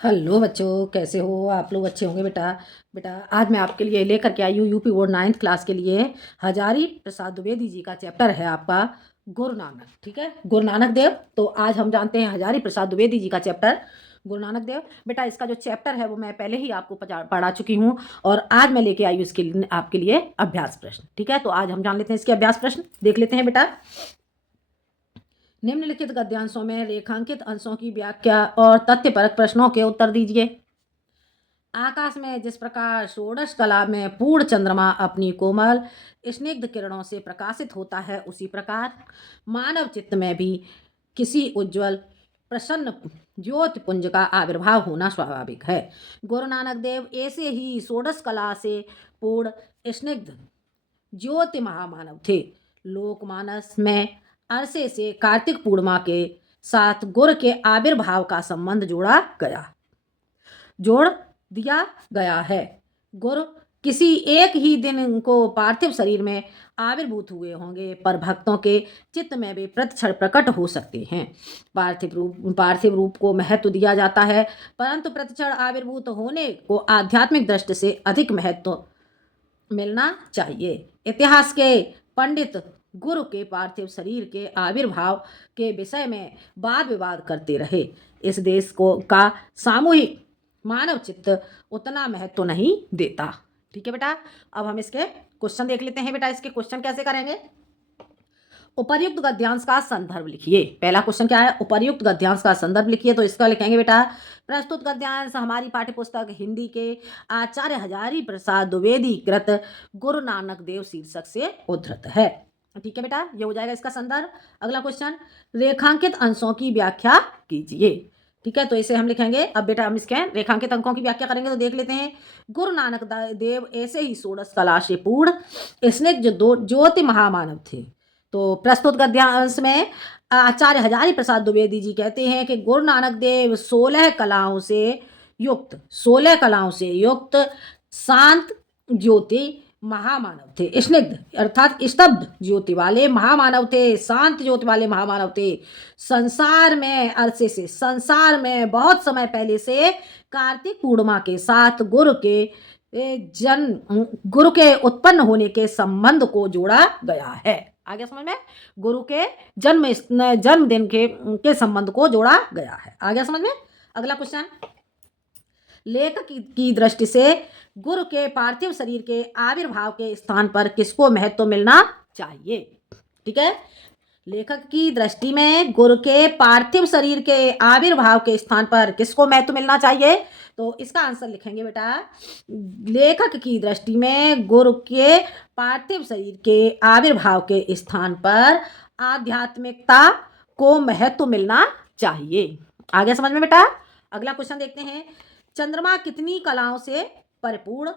Hello बच्चों, कैसे हो आप लोग? अच्छे होंगे बेटा। बेटा आज मैं आपके लिए लेकर के आई हूँ यूपी बोर्ड 9th क्लास के लिए हजारी प्रसाद द्विवेदी जी का चैप्टर है आपका गुरु नानक। ठीक है, गुरु नानक देव। तो आज हम जानते हैं हजारी प्रसाद द्विवेदी जी का चैप्टर गुरु नानक देव। बेटा इसका जो चैप्टर है वो मैं पहले ही आपको पढ़ा चुकी हूँ और आज मैं लेके आई हूँ इसके लिए आपके लिए अभ्यास प्रश्न। ठीक है, तो आज हम जान लेते हैं इसके अभ्यास प्रश्न, देख लेते हैं बेटा। निम्नलिखित गद्यांशों में रेखांकित अंशों की व्याख्या और तथ्यपरक प्रश्नों के उत्तर दीजिए। आकाश में जिस प्रकार षोडश कला में पूर्ण चंद्रमा अपनी कोमल स्निग्ध किरणों से प्रकाशित होता है, उसी प्रकार मानव चित्त में भी किसी उज्जवल प्रसन्न ज्योतिपुंज का आविर्भाव होना स्वाभाविक है। गुरु नानक देव ऐसे ही षोडश कला से पूर्ण स्निग्ध ज्योति महामानव थे। लोकमानस में अरसे से कार्तिक पूर्णिमा के साथ गुरु के आविर्भाव का संबंध जोड़ दिया गया है। गुरु किसी एक ही दिन को पार्थिव शरीर में आविर्भूत हुए होंगे, पर भक्तों के चित्त में भी प्रतिक्षण प्रकट हो सकते हैं। पार्थिव रूप को महत्व दिया जाता है, परंतु प्रतिक्षण आविर्भूत होने को आध्यात्मिक दृष्टि से अधिक महत्व मिलना चाहिए। इतिहास के पंडित गुरु के पार्थिव शरीर के आविर्भाव के विषय में वाद विवाद करते रहे। इस देश का सामूहिक मानव चित्त उतना महत्व नहीं देता। ठीक है बेटा, अब हम इसके क्वेश्चन देख लेते हैं। बेटा इसके क्वेश्चन कैसे करेंगे? उपर्युक्त गद्यांश का संदर्भ लिखिए। पहला क्वेश्चन क्या है? उपर्युक्त गद्यांश का संदर्भ लिखिए। तो इसका लिखेंगे बेटा, प्रस्तुत गद्यांश हमारी पाठ्यपुस्तक हिंदी के आचार्य हजारी प्रसाद द्विवेदी कृत गुरु नानक देव शीर्षक से उद्धृत है। ठीक है बेटा, ये हो जाएगा इसका संदर्भ। अगला क्वेश्चन, रेखांकित अंशों की व्याख्या कीजिए। ठीक है, तो इसे हम लिखेंगे। अब बेटा हम इसके रेखांकित अंकों की व्याख्या करेंगे। तो देख लेते हैं। गुरु नानक देव ऐसे ही षोडश कला से पूर्ण स्निग्ध ज्योति महामानव थे। तो प्रस्तुत गद्यांश में आचार्य हजारी प्रसाद द्विवेदी जी कहते हैं कि गुरु नानक देव 16 कलाओं से युक्त शांत ज्योति महामानव थे। स्निग्ध अर्थात स्तब्ध ज्योति वाले महामानव थे, शांत ज्योति वाले महामानव थे। संसार में बहुत समय पहले से कार्तिक पूर्णिमा के साथ गुरु के उत्पन्न होने के संबंध को जोड़ा गया है। आगे समझ में? गुरु के जन्मदिन के संबंध को जोड़ा गया है। आगे समझ में? अगला क्वेश्चन, लेखक की दृष्टि से गुरु के पार्थिव शरीर के आविर्भाव के स्थान पर किसको महत्व मिलना चाहिए? ठीक है, लेखक की दृष्टि में गुरु के पार्थिव शरीर के आविर्भाव के स्थान पर किसको महत्व मिलना चाहिए? तो इसका आंसर लिखेंगे बेटा, लेखक की दृष्टि में गुरु के पार्थिव शरीर के आविर्भाव के स्थान पर आध्यात्मिकता को महत्व मिलना चाहिए। आगे समझ में बेटा? अगला क्वेश्चन देखते हैं। चंद्रमा कितनी कलाओं से परिपूर्ण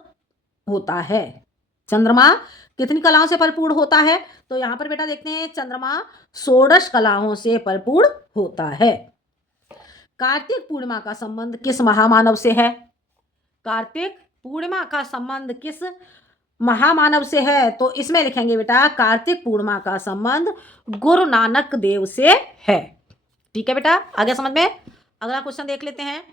होता है? चंद्रमा कितनी कलाओं से परिपूर्ण होता है? तो यहां पर बेटा देखते हैं, चंद्रमा षोडश कलाओं से परिपूर्ण होता है। कार्तिक पूर्णिमा का संबंध किस महामानव से है? कार्तिक पूर्णिमा का संबंध किस महामानव से है? तो इसमें लिखेंगे बेटा, कार्तिक पूर्णिमा का संबंध गुरु नानक देव से है। ठीक है बेटा, आगे समझ में? अगला क्वेश्चन देख लेते हैं।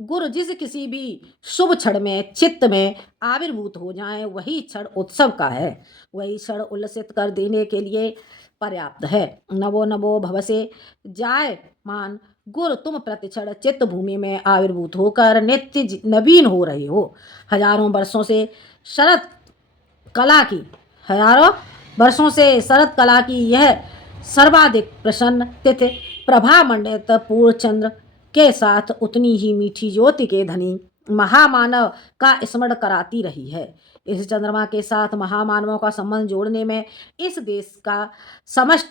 गुरु जिस किसी भी शुभ क्षण में चित्त में आविर्भूत हो जाए, वही क्षण उत्सव का है, वही क्षण उल्लसित कर देने के लिए पर्याप्त है। नवो नवो भवसे जाय मान गुरु तुम प्रतिक्षण चित्त भूमि में आविर्भूत होकर नित्य नवीन हो रहे हो। हजारों वर्षों से शरद कला की यह सर्वाधिक प्रसन्न तिथि प्रभा मंडित पूर्ण चंद्र के साथ उतनी ही मीठी ज्योति के धनी महामानव का स्मरण कराती रही है। इस चंद्रमा के साथ महामानवों का संबंध जोड़ने में इस देश का समस्त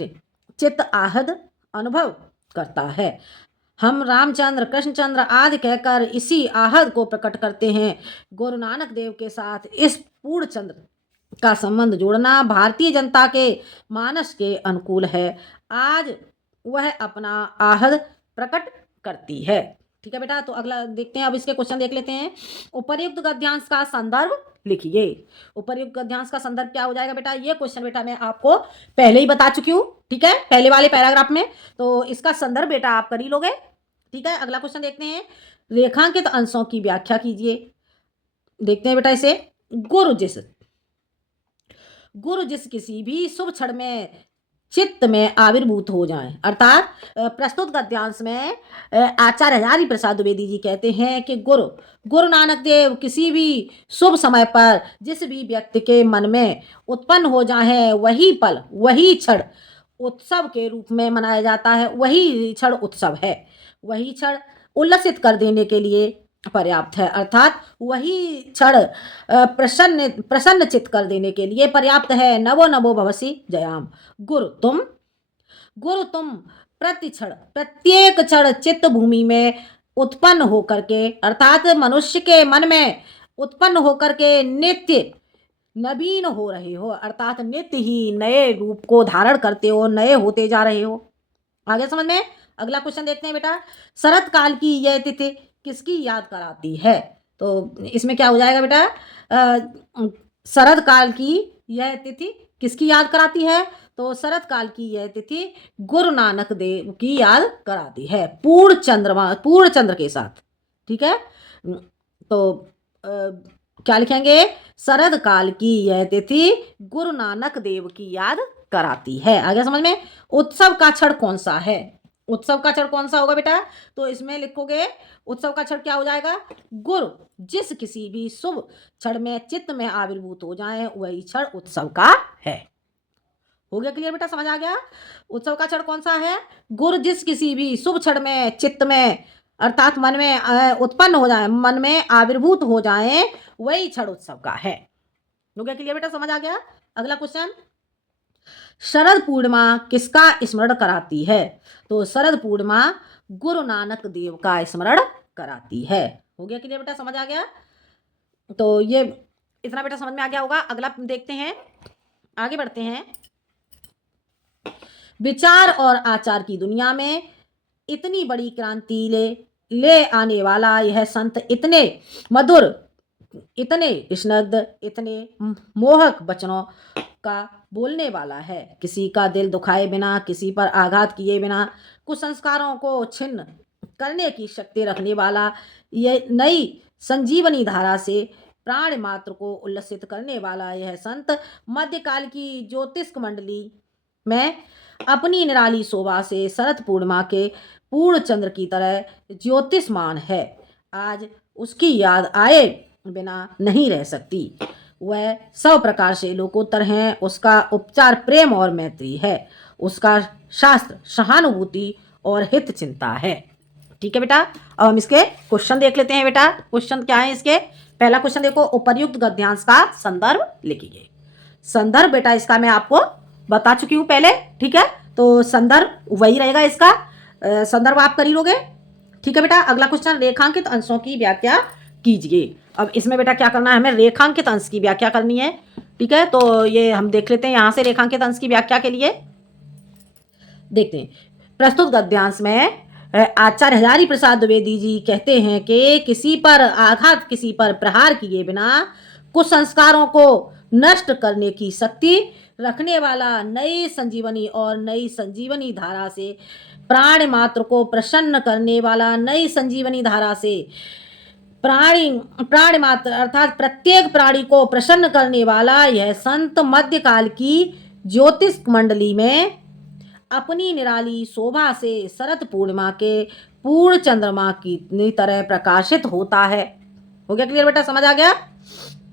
चित्त आहद अनुभव करता है। हम रामचंद्र, कृष्णचंद्र आदि कहकर इसी आहद को प्रकट करते हैं। गुरु नानक देव के साथ इस पूर्ण चंद्र का संबंध जोड़ना भारतीय जनता के मानस के अनुकूल है। आज वह अपना आहद प्रकट करती है। ठीक है बेटा, तो अगला देखते हैं। अब इसके क्वेश्चन देख लेते हैं। उपर्युक्त गद्यांश का संदर्भ लिखिए। उपर्युक्त गद्यांश का संदर्भ क्या हो जाएगा बेटा? ये क्वेश्चन बेटा मैं आपको पहले ही बता चुकी हूँ, ठीक है, पहले वाले पैराग्राफ में। तो इसका संदर्भ बेटा आप कर ही लोगे, ठीक है। अगला क्वेश्चन देखते हैं, रेखांकित अंशों की व्याख्या कीजिए। देखते हैं बेटा इसे। गुरु जिस गुरु जिस किसी भी शुभ क्षण में चित्त में आविर्भूत हो जाएं, अर्थात प्रस्तुत गद्यांश में आचार्य हजारी प्रसाद द्विवेदी जी कहते हैं कि गुरु गुरु नानक देव किसी भी शुभ समय पर जिस भी व्यक्ति के मन में उत्पन्न हो जाए, वही पल वही क्षण उत्सव के रूप में मनाया जाता है। वही क्षण उत्सव है, वही क्षण उल्लसित कर देने के लिए पर्याप्त है, अर्थात वही क्षण प्रसन्न प्रसन्न चित्त कर देने के लिए पर्याप्त है। नवो नवो भवसी जयाम। गुरु तुम प्रति क्षण प्रत्येक क्षण चित्त भूमि में उत्पन्न होकर के, अर्थात मनुष्य के मन में उत्पन्न होकर के नित्य नवीन हो रहे हो, अर्थात नित्य ही नए रूप को धारण करते हो, नए होते जा रहे हो। आगे समझ में? अगला क्वेश्चन देखते हैं बेटा, शरत काल की यह तिथि किसकी याद कराती है? तो इसमें क्या हो जाएगा बेटा? शरद काल की यह तिथि किसकी याद कराती है? तो शरद काल की यह तिथि गुरु नानक देव की याद कराती है, पूर्ण चंद्र के साथ, ठीक है। तो क्या लिखेंगे? शरद काल की यह तिथि गुरु नानक देव की याद कराती है। आगे समझ में? उत्सव का क्षण कौन सा है? उत्सव का क्षण कौन सा होगा बेटा? तो इसमें लिखोगे उत्सव का क्षण क्या हो जाएगा? गुरु जिस किसी भी शुभ क्षण में चित्त में आविर्भूत हो जाए, वही क्षण उत्सव का है। हो गया क्लियर बेटा? समझ आ गया? उत्सव का क्षण कौन सा है? गुरु जिस किसी भी शुभ क्षण में चित्त में, अर्थात मन में उत्पन्न हो जाए, मन में आविर्भूत हो जाए, वही क्षण उत्सव का है। हो गया क्लियर बेटा? समझ आ गया? अगला क्वेश्चन, शरद पूर्णिमा किसका स्मरण कराती है? तो शरद पूर्णिमा गुरु नानक देव का स्मरण कराती है। हो गया क्लियर बेटा? समझ आ गया? तो ये इतना बेटा समझ में आ गया होगा। अगला देखते हैं, आगे बढ़ते हैं। विचार और आचार की दुनिया में इतनी बड़ी क्रांति ले आने वाला यह संत इतने मधुर, इतने स्निग्ध, इतने मोहक वचनों का बोलने वाला है, किसी का दिल दुखाए बिना, किसी पर आघात किए बिना, कुसंस्कारों को छिन्न करने की शक्ति रखने वाला, यह नई संजीवनी धारा से प्राण मात्र को उल्लसित करने वाला यह संत मध्यकाल की ज्योतिष मंडली में अपनी निराली शोभा से शरद पूर्णिमा के पूर्ण चंद्र की तरह ज्योतिषमान है। आज उसकी याद आए बिना नहीं रह सकती। वह सब प्रकार से लोकोत्तर हैं। उसका उपचार प्रेम और मैत्री है। उसका शास्त्र सहानुभूति और हित चिंता है। ठीक है बेटा? अब हम इसके क्वेश्चन देख लेते हैं बेटा। क्वेश्चन क्या है इसके? पहला क्वेश्चन देखो, उपर्युक्त गद्यांश का संदर्भ लिखिए। संदर्भ बेटा इसका मैं आपको बता चुकी हूँ पहले, ठीक है। तो संदर्भ वही रहेगा इसका, संदर्भ आप कर ही लोगे, ठीक है बेटा। अगला क्वेश्चन, रेखांकित अंशों की व्याख्या कीजिए। अब इसमें बेटा क्या करना है, हमें रेखांकित अंश की व्याख्या करनी है, ठीक है। तो ये हम देख लेते हैं यहाँ से रेखांकित अंश की व्याख्या के लिए देखते हैं। प्रस्तुत गद्यांश में आचार्य हजारी प्रसाद द्विवेदी जी कहते हैं कि किसी पर आघात, किसी पर प्रहार किए बिना कुछ संस्कारों को नष्ट करने की शक्ति रखने वाला, नई संजीवनी और नई संजीवनी धारा से प्राण मात्र को प्रसन्न करने वाला, नई संजीवनी धारा से प्राण मात्र अर्थात प्रत्येक प्राणी को प्रसन्न करने वाला यह संत मध्यकाल की ज्योतिष मंडली में अपनी निराली शोभा से शरद पूर्णिमा के पूर्ण चंद्रमा की तरह प्रकाशित होता है। हो गया क्लियर बेटा? समझ आ गया?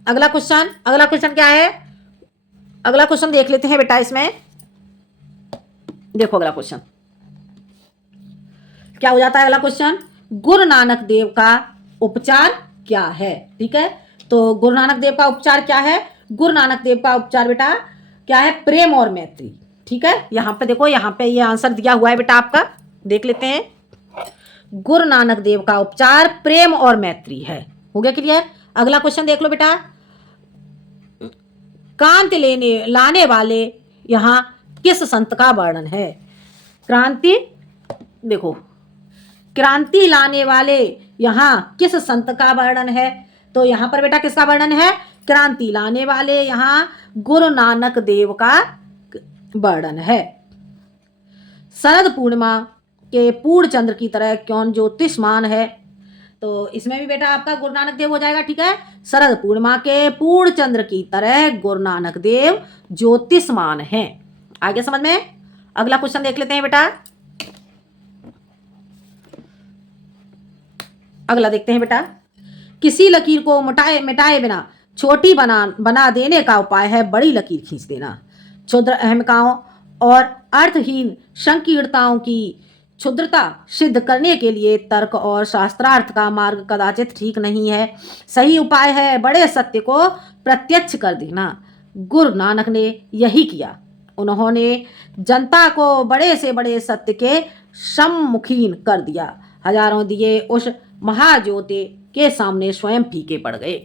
अगला क्वेश्चन क्या है? अगला क्वेश्चन देख लेते हैं बेटा। इसमें देखो अगला क्वेश्चन क्या हो जाता है। अगला क्वेश्चन, गुरु नानक देव का उपचार क्या है? ठीक है, तो गुरु नानक देव का उपचार क्या है? गुरु नानक देव का उपचार बेटा क्या है? प्रेम और मैत्री। ठीक है, यहाँ पे देखो, यहाँ पे ये आंसर दिया हुआ है बेटा आपका, देख लेते हैं। गुरु नानक देव का उपचार प्रेम और मैत्री है। हो गया क्लियर? अगला क्वेश्चन देख लो बेटा, क्रांति लाने वाले यहाँ किस संत का वर्णन है? क्रांति, देखो, क्रांति लाने वाले यहाँ किस संत का वर्णन है? तो यहाँ पर बेटा किसका वर्णन है? क्रांति लाने वाले यहाँ गुरु नानक देव का वर्णन है। शरद पूर्णिमा के पूर्ण चंद्र की तरह कौन ज्योतिषमान है? तो इसमें भी बेटा आपका गुरु नानक देव हो जाएगा। ठीक है, शरद पूर्णिमा के पूर्ण चंद्र की तरह गुरु नानक देव ज्योतिषमान है। आगे समझ में? अगला क्वेश्चन देख लेते हैं बेटा। अगला देखते हैं बेटा। किसी लकीर को मिटाए बिना छोटी बना देने का उपाय है बड़ी लकीर खींच देना। क्षुद्र अहमकाओं और अर्थहीन संकीर्णताओं की क्षुद्रता सिद्ध करने के लिए तर्क और शास्त्रार्थ का मार्ग कदाचित ठीक नहीं है। सही उपाय है बड़े सत्य को प्रत्यक्ष कर देना। गुरु नानक ने यही किया। उन्होंने जनता को बड़े से बड़े सत्य के सम्मुखीन कर दिया। हजारों दिए उस महाज्योति के सामने स्वयं फीके पड़ गए।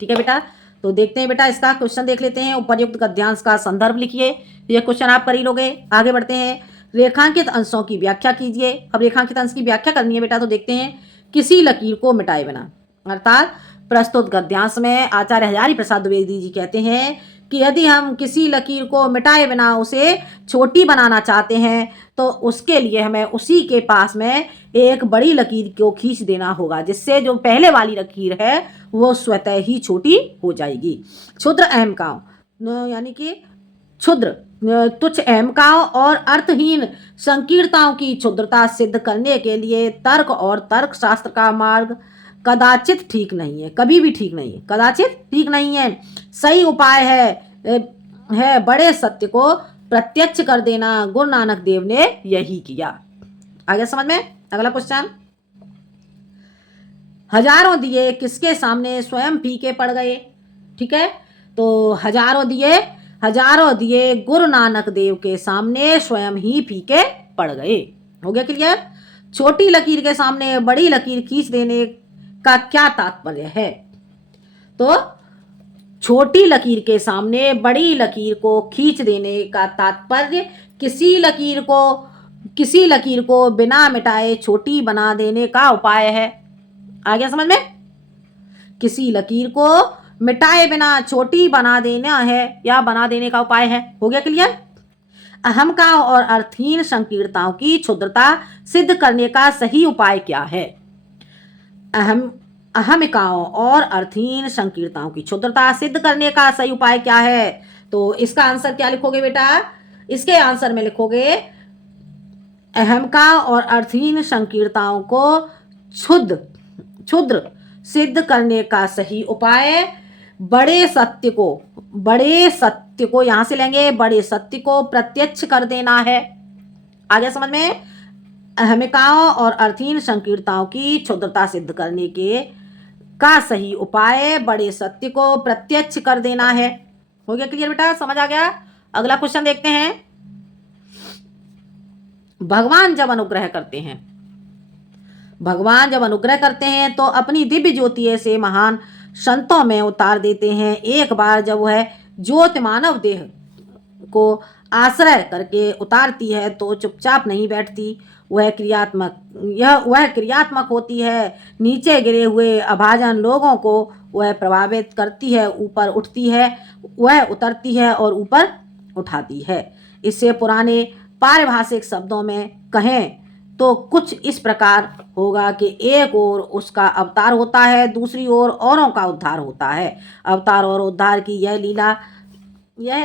ठीक है बेटा, तो देखते हैं बेटा इसका क्वेश्चन देख लेते हैं। उपर्युक्त गद्यांश का संदर्भ लिखिए। यह क्वेश्चन आप कर ही लोगे। आगे बढ़ते हैं। रेखांकित अंशों की व्याख्या कीजिए। अब रेखांकित अंश की व्याख्या करनी है बेटा, तो देखते हैं। किसी लकीर को मिटाए बिना, अर्थात प्रस्तुत गद्यांश में आचार्य हजारी प्रसाद द्विवेदी जी कहते हैं कि यदि हम किसी लकीर को मिटाए बिना उसे छोटी बनाना चाहते हैं तो उसके लिए हमें उसी के पास में एक बड़ी लकीर को खींच देना होगा, जिससे जो पहले वाली लकीर है वो स्वतः ही छोटी हो जाएगी। क्षुद्र अहमकाओं यानी कि क्षुद्र तुच्छ अहमकाओं और अर्थहीन संकीर्णताओं की क्षुद्रता सिद्ध करने के लिए तर्क और तर्क शास्त्र का मार्ग कदाचित ठीक नहीं है, कभी भी ठीक नहीं है, कदाचित ठीक नहीं है। सही उपाय है बड़े सत्य को प्रत्यक्ष कर देना। गुरु नानक देव ने यही किया। आगे समझ में? अगला क्वेश्चन। हजारों दिए किसके सामने स्वयं फीके पड़ गए? ठीक है, तो हजारों दिए गुरु नानक देव के सामने स्वयं ही फीके पड़ गए। हो गया क्लियर? छोटी लकीर के सामने बड़ी लकीर खींच देने का क्या तात्पर्य है? तो छोटी लकीर के सामने बड़ी लकीर को खींच देने का तात्पर्य किसी लकीर को बिना मिटाए छोटी बना देने का उपाय है। आ गया समझ में? किसी लकीर को मिटाए बिना छोटी बना देना है या बना देने का उपाय है। हो गया क्लियर? अहमकाओं और अर्थहीन संकीर्णताओं की क्षुद्रता सिद्ध करने का सही उपाय क्या है? अहमिकाओं और अर्थहीन संकीर्णताओं की क्षुद्रता सिद्ध करने का सही उपाय क्या है? तो इसका आंसर क्या लिखोगे बेटा? इसके आंसर में लिखोगे अहमका और अर्थहीन संकीर्णताओं को क्षुद्र सिद्ध करने का सही उपाय बड़े सत्य को यहां से लेंगे, बड़े सत्य को प्रत्यक्ष कर देना है। आगे समझ में? अहमिकाओं और अर्थहीन संकीर्णताओं की क्षुद्रता सिद्ध करने का सही उपाय बड़े सत्य को प्रत्यक्ष कर देना है। हो गया क्लियर बेटा? समझ आ गया? अगला क्वेश्चन देखते हैं। भगवान जब अनुग्रह करते हैं तो अपनी दिव्य ज्योति से महान संतों में उतार देते हैं। एक बार जब वह ज्योति मानव देह को आश्रय करके उतारती है तो चुपचाप नहीं बैठती, वह क्रियात्मक होती है। नीचे गिरे हुए अभाजन लोगों को वह प्रभावित करती है, ऊपर उठती है, वह उतरती है और ऊपर उठाती है। इससे पुराने पारिभाषिक शब्दों में कहें तो कुछ इस प्रकार होगा कि एक ओर उसका अवतार होता है, दूसरी ओर औरों का उद्धार होता है। अवतार और उद्धार की यह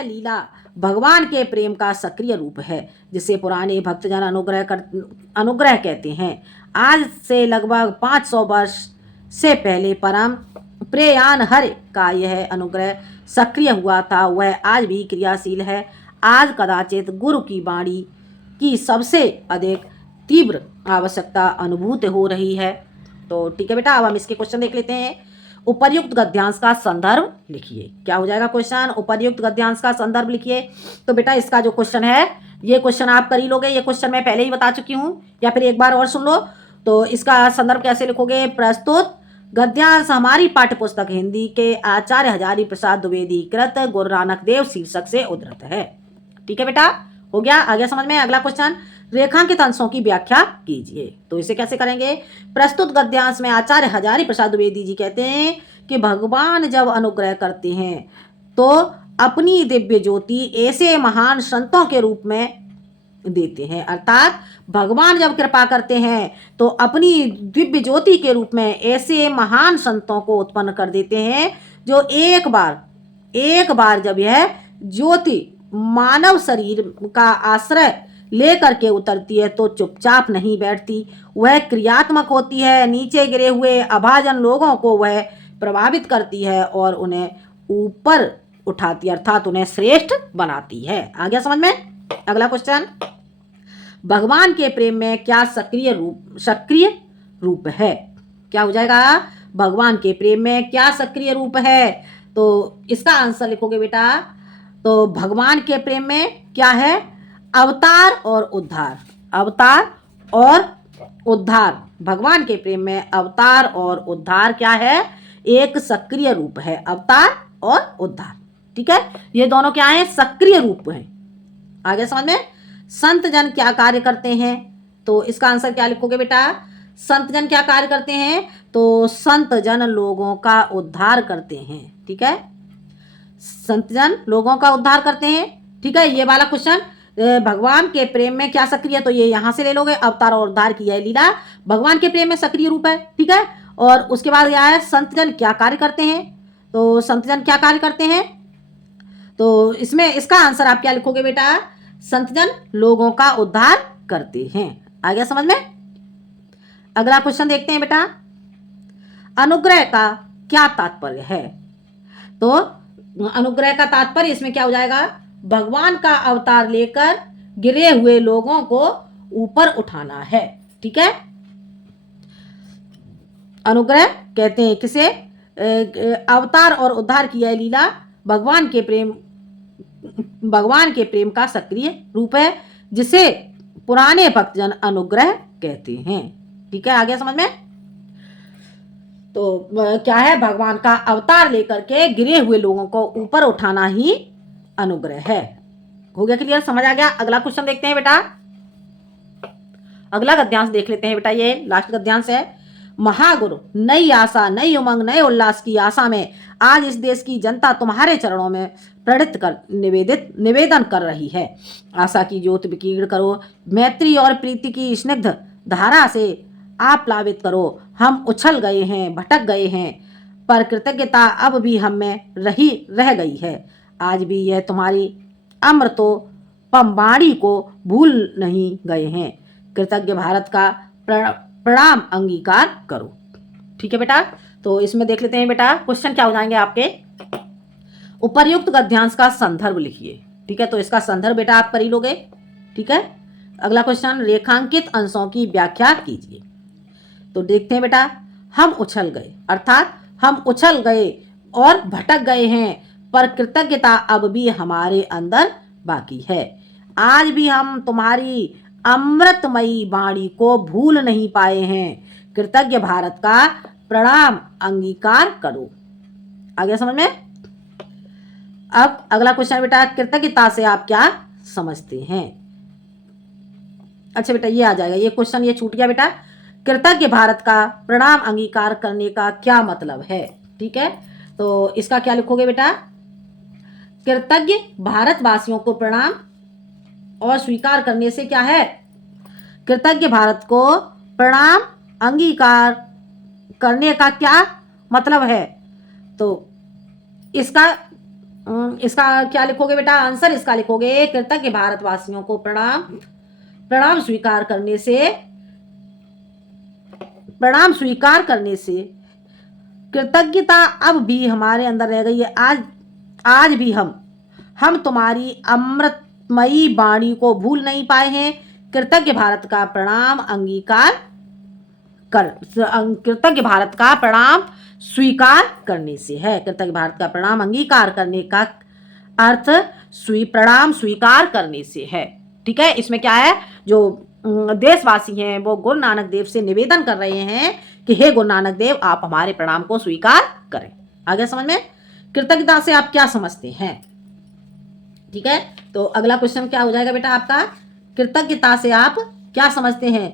लीला भगवान के प्रेम का सक्रिय रूप है, जिसे पुराने भक्तजन अनुग्रह कहते हैं। आज से लगभग 500 वर्ष से पहले परम प्रेयान हरि का यह अनुग्रह सक्रिय हुआ था, वह आज भी क्रियाशील है। आज कदाचित गुरु की वाणी की सबसे अधिक तीव्र आवश्यकता अनुभूत हो रही है। तो ठीक है बेटा, अब हम इसके क्वेश्चन देख लेते हैं। उपर्युक्त गद्यांश का संदर्भ लिखिए। क्या हो जाएगा क्वेश्चन? उपर्युक्त गद्यांश का संदर्भ लिखिए। तो बेटा इसका जो क्वेश्चन है, ये क्वेश्चन आप कर ही लोगे। ये क्वेश्चन मैं पहले ही बता चुकी हूँ, या फिर एक बार और सुन लो। तो इसका संदर्भ कैसे लिखोगे? प्रस्तुत गद्यांश हमारी पाठ्यपुस्तक हिंदी के आचार्य हजारी प्रसाद द्विवेदी कृत गुरु नानक देव शीर्षक से उद्धृत है। ठीक है बेटा, हो गया? आ गया समझ में? अगला क्वेश्चन, रेखांकित अंशों की व्याख्या कीजिए। तो इसे कैसे करेंगे? प्रस्तुत गद्यांश में आचार्य हजारी प्रसाद द्विवेदी जी कहते हैं कि भगवान जब अनुग्रह करते हैं तो अपनी दिव्य ज्योति ऐसे महान संतों के रूप में देते हैं। अर्थात भगवान जब कृपा करते हैं तो अपनी दिव्य ज्योति के रूप में ऐसे महान संतों को उत्पन्न कर देते हैं जो एक बार जब यह ज्योति मानव शरीर का आश्रय लेकर के उतरती है तो चुपचाप नहीं बैठती, वह क्रियात्मक होती है। नीचे गिरे हुए अभाजन लोगों को वह प्रभावित करती है और उन्हें ऊपर उठाती है, अर्थात उन्हें श्रेष्ठ बनाती है। आ गया समझ में? अगला क्वेश्चन, भगवान के प्रेम में क्या सक्रिय रूप है? क्या हो जाएगा? भगवान के प्रेम में क्या सक्रिय रूप है? तो इसका आंसर लिखोगे बेटा, तो भगवान के प्रेम में क्या है? अवतार और उद्धार। अवतार और उद्धार, भगवान के प्रेम में अवतार और उद्धार क्या है? एक सक्रिय रूप है, अवतार और उद्धार। ठीक है, ये दोनों क्या है? सक्रिय रूप हैं। आगे समझ में? संत जन क्या कार्य करते हैं? तो इसका आंसर क्या लिखोगे बेटा? संत जन क्या कार्य करते हैं? तो संत जन लोगों का उद्धार करते हैं। ठीक है, संत जन लोगों का उद्धार करते हैं। ठीक है, ये वाला क्वेश्चन भगवान के प्रेम में क्या सक्रिय है, तो ये यहां से ले लोगे, अवतार और उद्धार की यह लीला भगवान के प्रेम में सक्रिय रूप है। ठीक है, और उसके बाद यह है संत जन क्या कार्य करते हैं? तो संत जन क्या कार्य करते हैं? तो इसमें इसका आंसर आप क्या लिखोगे बेटा? संत जन लोगों का उद्धार करते हैं। आ गया समझ में? अगला क्वेश्चन देखते हैं बेटा, अनुग्रह का क्या तात्पर्य है? तो अनुग्रह का तात्पर्य इसमें क्या हो जाएगा? भगवान का अवतार लेकर गिरे हुए लोगों को ऊपर उठाना है। ठीक है, अनुग्रह कहते हैं किसे? अवतार और उद्धार की यह लीला भगवान के प्रेम का सक्रिय रूप है, जिसे पुराने भक्तजन अनुग्रह कहते हैं। ठीक है, आगे समझ में? तो क्या है? भगवान का अवतार लेकर के गिरे हुए लोगों को ऊपर उठाना ही अनुग्रह है। हो गया क्लियर? समझ आ गया? अगला क्वेश्चन देखते हैं बेटा, अगला गद्यांश देख लेते हैं बेटा, ये लास्ट गद्यांश है। महागुरु, नई आशा, नई उमंग, नए उल्लास की आशा में आज इस देश की जनता तुम्हारे चरणों में प्रणित कर निवेदन कर रही है। आशा की ज्योत विकीर्ण करो, मैत्री और प्रीति की स्निग्ध धारा से आप प्लावित करो। हम उछल गए हैं, भटक गए हैं, पर कृतज्ञता अब भी हम में रह गई है। आज भी यह तुम्हारी अमृतोपम वाणी को भूल नहीं गए हैं। कृतज्ञ भारत का प्रणाम अंगीकार करो। ठीक है बेटा, तो इसमें देख लेते हैं बेटा क्वेश्चन क्या हो जाएंगे आपके। उपर्युक्त गद्यांश का संदर्भ लिखिए। ठीक है, तो इसका संदर्भ बेटा आप कर ही लोगे। ठीक है, अगला क्वेश्चन, रेखांकित अंशों की व्याख्या कीजिए। तो देखते हैं बेटा, हम उछल गए, अर्थात हम उछल गए और भटक गए हैं, पर कृतज्ञता अब भी हमारे अंदर बाकी है। आज भी हम तुम्हारी अमृतमयी वाणी को भूल नहीं पाए हैं। कृतज्ञ भारत का प्रणाम अंगीकार करो। आगे समझ में? अब अगला क्वेश्चन बेटा, कृतज्ञता से आप क्या समझते हैं? अच्छा बेटा, ये आ जाएगा, ये क्वेश्चन ये छूट गया बेटा। कृतज्ञ भारत का प्रणाम अंगीकार करने का क्या मतलब है? ठीक है, तो इसका क्या लिखोगे बेटा? कृतज्ञ भारतवासियों को प्रणाम और स्वीकार करने से क्या है? कृतज्ञ भारत को प्रणाम अंगीकार करने का क्या मतलब है? तो इसका क्या लिखोगे बेटा? आंसर इसका लिखोगे, कृतज्ञ भारतवासियों को प्रणाम स्वीकार करने से कृतज्ञता अब भी हमारे अंदर रह गई है। आज भी हम तुम्हारी अमृतमयी वाणी को भूल नहीं पाए हैं। कृतज्ञ भारत का प्रणाम स्वीकार करने से है। कृतज्ञ भारत का प्रणाम अंगीकार करने का अर्थ प्रणाम स्वीकार करने से है। ठीक है, इसमें क्या है? जो देशवासी हैं वो गुरु नानक देव से निवेदन कर रहे हैं कि हे गुरु नानक देव, आप हमारे प्रणाम को स्वीकार करें। आगे समझ में? कृतज्ञता से आप क्या समझते हैं? ठीक है, तो अगला क्वेश्चन क्या हो जाएगा बेटा आपका? कृतज्ञता से आप क्या समझते हैं?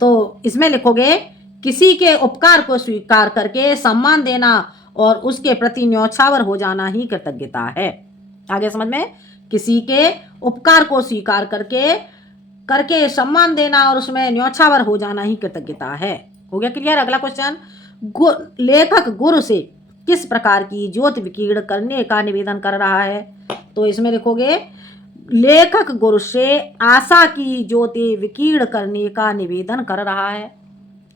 तो इसमें लिखोगे, किसी के उपकार को स्वीकार करके सम्मान देना और उसके प्रति न्यौछावर हो जाना ही कृतज्ञता है। आगे समझ में, किसी के उपकार को स्वीकार करके करके सम्मान देना और उसमें न्यौछावर हो जाना ही कृतज्ञता है। हो गया क्लियर। अगला क्वेश्चन, लेखक गुरु से किस प्रकार की ज्योति विकीर्ण करने का निवेदन कर रहा है? तो इसमें लिखोगे, लेखक गुरु से आशा की ज्योति विकीर्ण करने का निवेदन कर रहा है।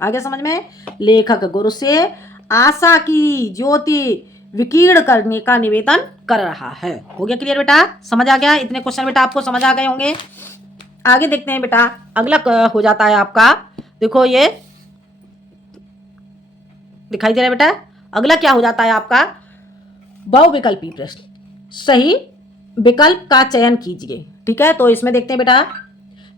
आगे समझ में, लेखक गुरु से आशा की ज्योति विकीर्ण करने का निवेदन कर रहा है। हो गया क्लियर बेटा, समझ आ गया? इतने क्वेश्चन बेटा आपको समझ आ गए होंगे। आगे देखते हैं बेटा, अगला हो जाता है आपका, देखो ये दिखाई दे रहा है बेटा। अगला क्या हो जाता है आपका, बहुविकल्पी प्रश्न। सही विकल्प का चयन कीजिए। ठीक है, तो इसमें देखते हैं बेटा,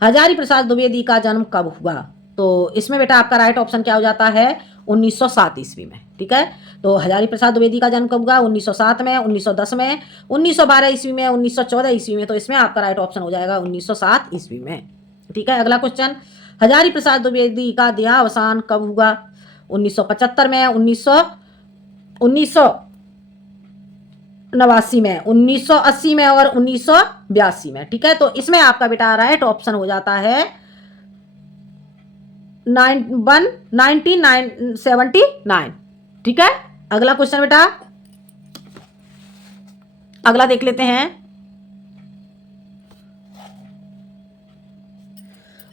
हजारी प्रसाद द्विवेदी का जन्म कब हुआ? तो इसमें बेटा आपका राइट ऑप्शन क्या हो जाता है, 1907 ईस्वी में। ठीक है, तो हजारी प्रसाद द्विवेदी का जन्म कब हुआ? 1907 में, 1910 में, 1912 ईस्वी में, 1914 ईस्वी में। तो इसमें आपका राइट ऑप्शन हो जाएगा 1907 ईस्वी में। ठीक है, अगला क्वेश्चन, हजारी प्रसाद द्विवेदी का देहावसान कब हुआ? 1975 में, 1989 में, 1980 में और 1982 में। ठीक है, तो इसमें आपका बेटा राइट ऑप्शन हो जाता है 1979। ठीक है, अगला क्वेश्चन बेटा, अगला देख लेते हैं।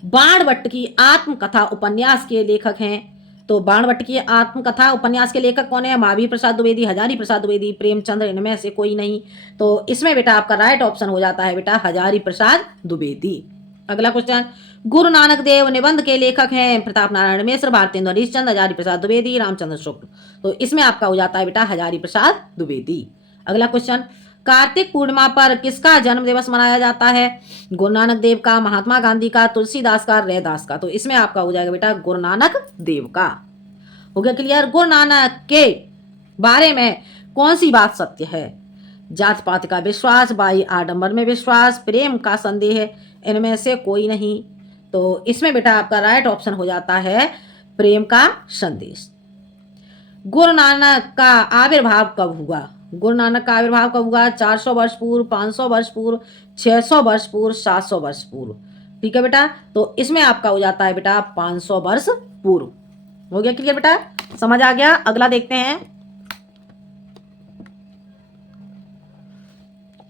बाणभट्ट की आत्मकथा उपन्यास के लेखक हैं। तो बाणभट्ट की आत्मकथा उपन्यास के लेखक कौन है? महावीर प्रसाद द्विवेदी, हजारी प्रसाद द्विवेदी, प्रेमचंद्र, इनमें से कोई नहीं। तो इसमें बेटा आपका राइट ऑप्शन हो जाता है बेटा हजारी प्रसाद द्विवेदी। अगला क्वेश्चन, गुरु नानक देव निबंध के लेखक हैं प्रताप नारायण मिश्र, भारतेंदु हरीशचंद्र, हजारी प्रसाद द्विवेदी, रामचंद्र शुक्ल। तो इसमें आपका हो जाता है बेटा हजारी प्रसाद द्विवेदी। अगला क्वेश्चन, कार्तिक पूर्णिमा पर किसका जन्म दिवस मनाया जाता है? गुरु नानक देव का, महात्मा गांधी का, तुलसीदास का, रैदास का। तो इसमें आपका हो जाएगा बेटा गुरु नानक देव का। हो गया क्लियर। गुरु नानक के बारे में कौन सी बात सत्य है? जात पात का विश्वास, बाई आडंबर में विश्वास, प्रेम का संदेह, इनमें से कोई नहीं। तो इसमें बेटा आपका राइट ऑप्शन हो जाता है प्रेम का संदेश। गुरु नानक का आविर्भाव कब हुआ? गुरु नानक का आविर्भाव कब हुआ? 400 वर्ष पूर्व, 500 वर्ष पूर्व, 600 वर्ष पूर्व, 700 वर्ष पूर्व। ठीक है बेटा, तो इसमें आपका हो जाता है बेटा 500 वर्ष पूर्व। हो गया क्लियर बेटा, समझ आ गया? अगला देखते हैं,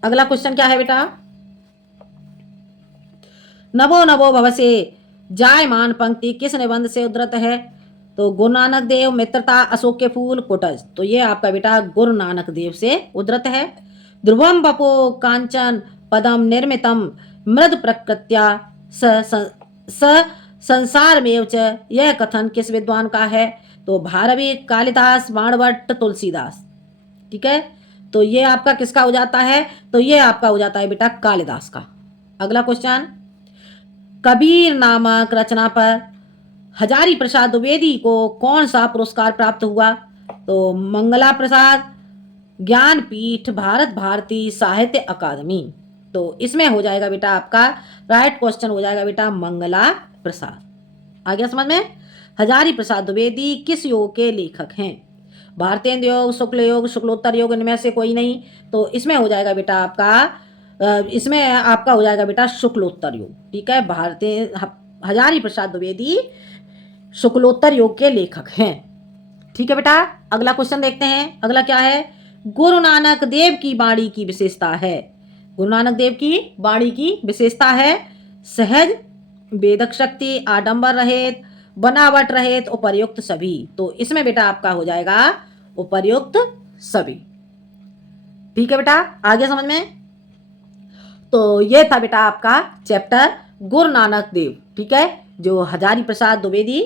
अगला क्वेश्चन क्या है बेटा, नभो नभो भव से जायमान पंक्ति किस निबंध से उद्धृत है? तो गुरु नानक देव, मित्रता, अशोक के फूल, कुटज। तो ये आपका बेटा गुरु नानक देव से उद्धृत है। ध्रुवम बपो कांचन पदम निर्मितम मृद प्रकृत्या स संसार में च, यह कथन किस विद्वान का है? तो भारवी, कालिदास, बाणभट्ट, तुलसीदास। ठीक है, तो ये आपका किसका हो जाता है? तो ये आपका हो जाता है बेटा कालिदास का। अगला क्वेश्चन, कबीर नामक रचना पर हजारी प्रसाद द्विवेदी को कौन सा पुरस्कार प्राप्त हुआ? तो मंगला प्रसाद, ज्ञानपीठ, भारत भारती, साहित्य अकादमी। तो इसमें हो जाएगा बेटा आपका राइट क्वेश्चन हो जाएगा बेटा मंगला प्रसाद। आ गया समझ में? हजारी प्रसाद द्विवेदी किस योग के लेखक हैं? भारतेंद्र योग, शुक्ल योग, शुक्लोत्तर योग, इनमें से कोई नहीं। तो इसमें हो जाएगा बेटा आपका इसमें आपका हो जाएगा बेटा शुक्लोत्तर योग। ठीक है, भारतीय हजारी प्रसाद द्विवेदी शुक्लोत्तर योग के लेखक हैं। ठीक है बेटा, अगला क्वेश्चन देखते हैं। अगला क्या है? गुरु नानक देव की वाणी की विशेषता है। गुरु नानक देव की वाणी की विशेषता है सहज, वेदक शक्ति, आडंबर रहित, बनावट रहित, उपर्युक्त सभी। तो इसमें बेटा आपका हो जाएगा उपर्युक्त सभी। ठीक है बेटा, आगे समझ में? तो ये था बेटा आपका चैप्टर गुरु नानक देव। ठीक है, जो हजारी प्रसाद द्विवेदी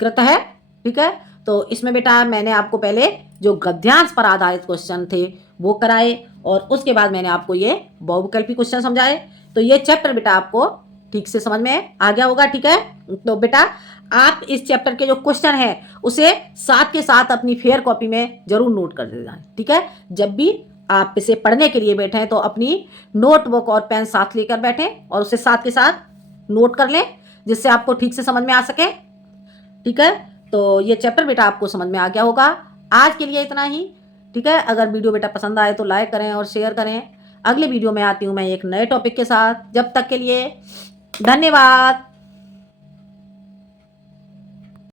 कृत है। ठीक है, तो इसमें बेटा मैंने आपको पहले जो गद्यांश पर आधारित क्वेश्चन थे वो कराए और उसके बाद मैंने आपको ये बहुविकल्पी क्वेश्चन समझाए। तो ये चैप्टर बेटा आपको ठीक से समझ में आ गया होगा। ठीक है, तो बेटा आप इस चैप्टर के जो क्वेश्चन है उसे साथ के साथ अपनी फेयर कॉपी में जरूर नोट कर देना। ठीक है, जब भी आप इसे पढ़ने के लिए बैठें तो अपनी नोटबुक और पेन साथ लेकर बैठें और उसे साथ के साथ नोट कर लें जिससे आपको ठीक से समझ में आ सके। ठीक है, तो ये चैप्टर बेटा आपको समझ में आ गया होगा। आज के लिए इतना ही। ठीक है, अगर वीडियो बेटा पसंद आए तो लाइक करें और शेयर करें। अगले वीडियो में आती हूँ मैं एक नए टॉपिक के साथ। जब तक के लिए धन्यवाद।